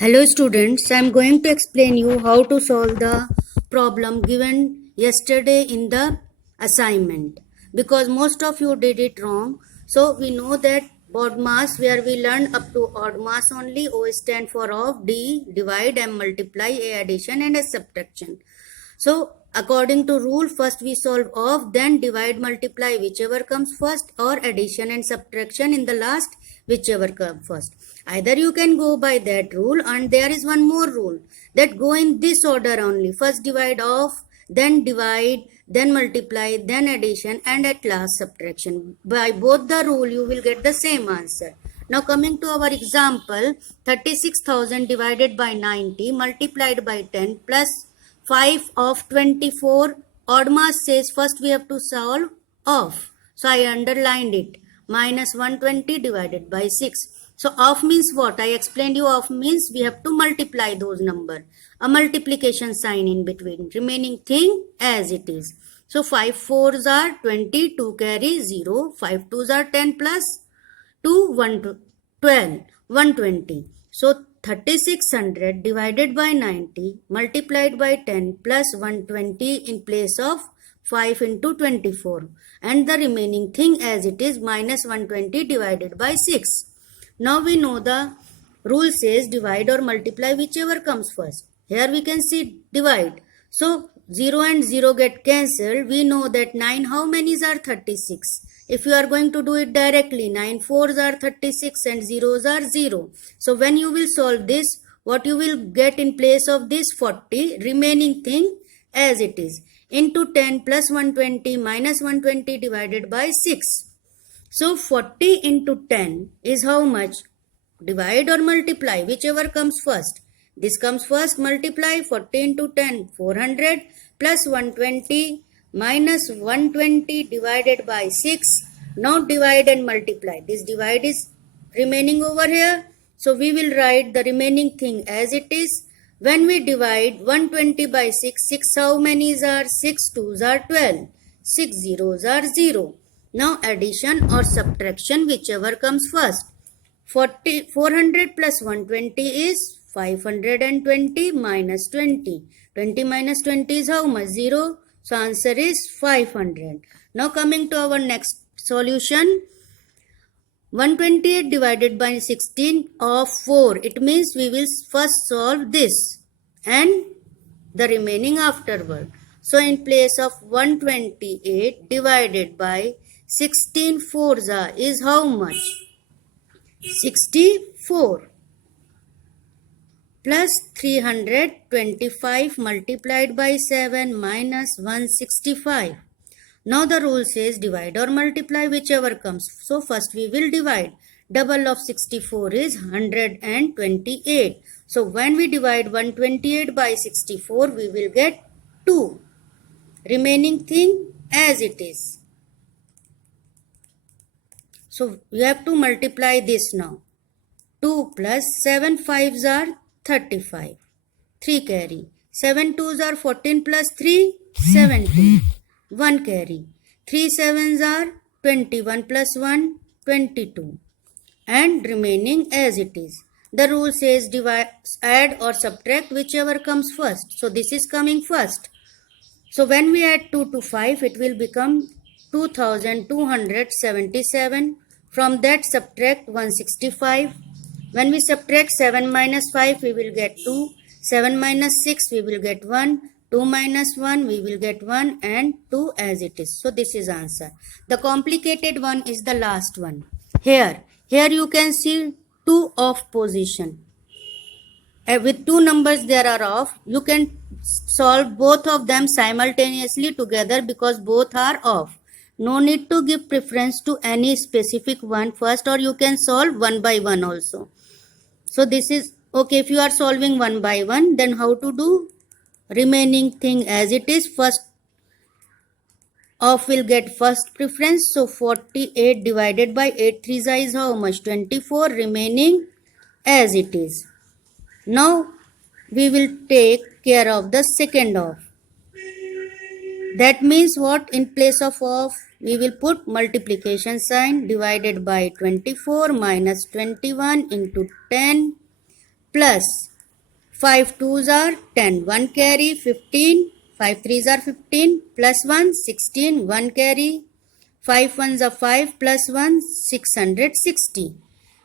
Hello students, I am going to explain you how to solve the problem given yesterday in the assignment, because most of you did it wrong. So we know that BODMAS, where we learned up to odd mass only, O stand for off, D divide, M multiply, A addition and S subtraction. So according to rule, first we solve off, then divide, multiply, whichever comes first, or addition and subtraction in the last, whichever comes first. Either you can go by that rule, and there is one more rule that go in this order only. First divide off, then divide, then multiply, then addition, and at last subtraction. By both the rule, you will get the same answer. Now coming to our example, 36,000 divided by 90 multiplied by 10 plus 5 of 24. Odd mass says first we have to solve off. So I underlined it. Minus 120 divided by 6. So off means what? I explained you off means we have to multiply those numbers. A multiplication sign in between. Remaining thing as it is. So 5 4s are 20, 2 carry 0. 5 2s are 10 plus 2, 1 12, 120. So 3600 divided by 90 multiplied by 10 plus 120 in place of 5 into 24. And the remaining thing as it is minus 120 divided by 6. Now we know the rule says divide or multiply whichever comes first. Here we can see divide. So 0 and 0 get cancelled. We know that 9 how many are 36. If you are going to do it directly, 9 4s are 36 and 0s are 0. So when you will solve this, what you will get in place of this 40, remaining thing as it is, into 10 plus 120 minus 120 divided by 6. So 40 into 10 is how much? Divide or multiply, whichever comes first. This comes first, multiply 40 into 10, 400 plus 120 minus 120 divided by 6. Now divide and multiply. This divide is remaining over here. So we will write the remaining thing as it is. When we divide 120 by 6, 6 how many are? 6 2s are 12. 6 zeros are 0. Now addition or subtraction, whichever comes first. 400 plus 120 is 520 minus 20. 20 minus 20 is how much? 0. So answer is 500. Now coming to our next solution. 128 divided by 16 of 4. It means we will first solve this and the remaining afterward. So in place of 128 divided by 16 fours is how much? 64 plus 325 multiplied by 7 minus 165. Now the rule says divide or multiply whichever comes. So first we will divide. Double of 64 is 128. So when we divide 128 by 64, we will get 2. Remaining thing as it is. So we have to multiply this now. 2 plus 7 5s are 35. 3 carry. 7 2s are 14 plus 3, 17. 1 carry. 3 7s are 21 plus 1, 22. And remaining as it is. The rule says divide, add or subtract whichever comes first. So this is coming first. So when we add 2 to 5, it will become 2277. From that subtract 165. When we subtract 7 minus 5, we will get 2. 7 minus 6, we will get 1. 2 minus 1, we will get 1 and 2 as it is. So this is answer. The complicated one is the last one. Here you can see 2 off position. With 2 numbers there are off. You can solve both of them simultaneously together because both are off. No need to give preference to any specific one first, or you can solve one by one also. So this is okay. If you are solving one by one, then how to do? Remaining thing as it is. First off will get first preference. So 48 divided by 8 3s is how much? 24. Remaining as it is. Now we will take care of the second off. That means what? In place of off, we will put multiplication sign divided by 24 minus 21 into 10 plus 5 twos are 10, 1 carry 15, 5 threes are 15, plus 1 16, 1 carry, 5 ones are 5, plus 1 660.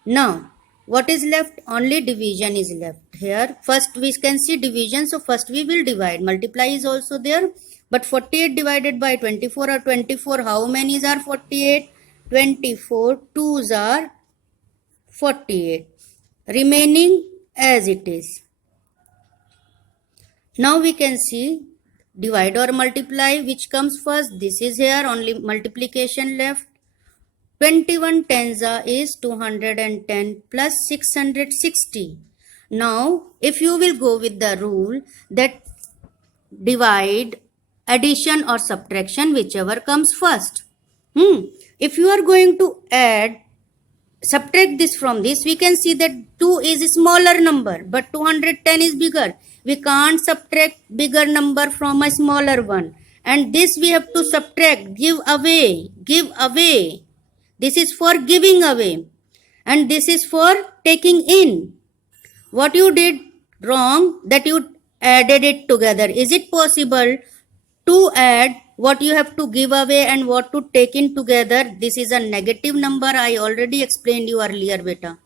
Now what is left? Only division is left here. First we can see division, so first we will divide. Multiply is also there, but 48 divided by 24 or 24, how many are 48? 24 twos are 48, remaining as it is. Now we can see divide or multiply, which comes first. This is here, only multiplication left. 21 tens is 210 plus 660. Now if you will go with the rule that divide, addition or subtraction, whichever comes first. If you are going to add, subtract this from this, we can see that 2 is a smaller number, but 210 is bigger. We can't subtract bigger number from a smaller one. And this we have to subtract, give away, give away. This is for giving away. And this is for taking in. What you did wrong, that you added it together. Is it possible to add what you have to give away and what to take in together? This is a negative number. I already explained you earlier, beta.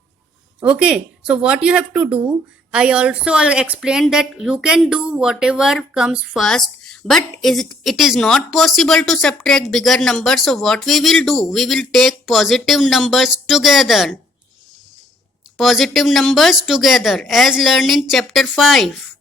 Okay, so what you have to do, I also explained that you can do whatever comes first, but it is not possible to subtract bigger numbers. So what we will do, we will take positive numbers together. Positive numbers together, as learned in chapter 5.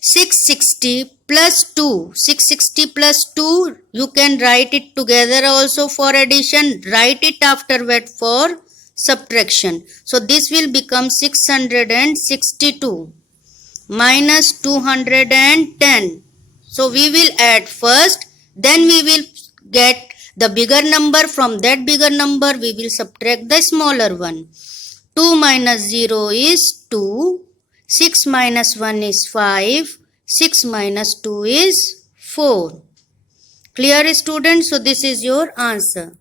660 plus 2. 660 plus 2, you can write it together also for addition. Write it afterward for subtraction. So this will become 662 minus 210. So we will add first, then we will get the bigger number. From that bigger number we will subtract the smaller one. 2 minus 0 is 2. 6 minus 1 is 5. 6 minus 2 is 4. Clear, students? So this is your answer.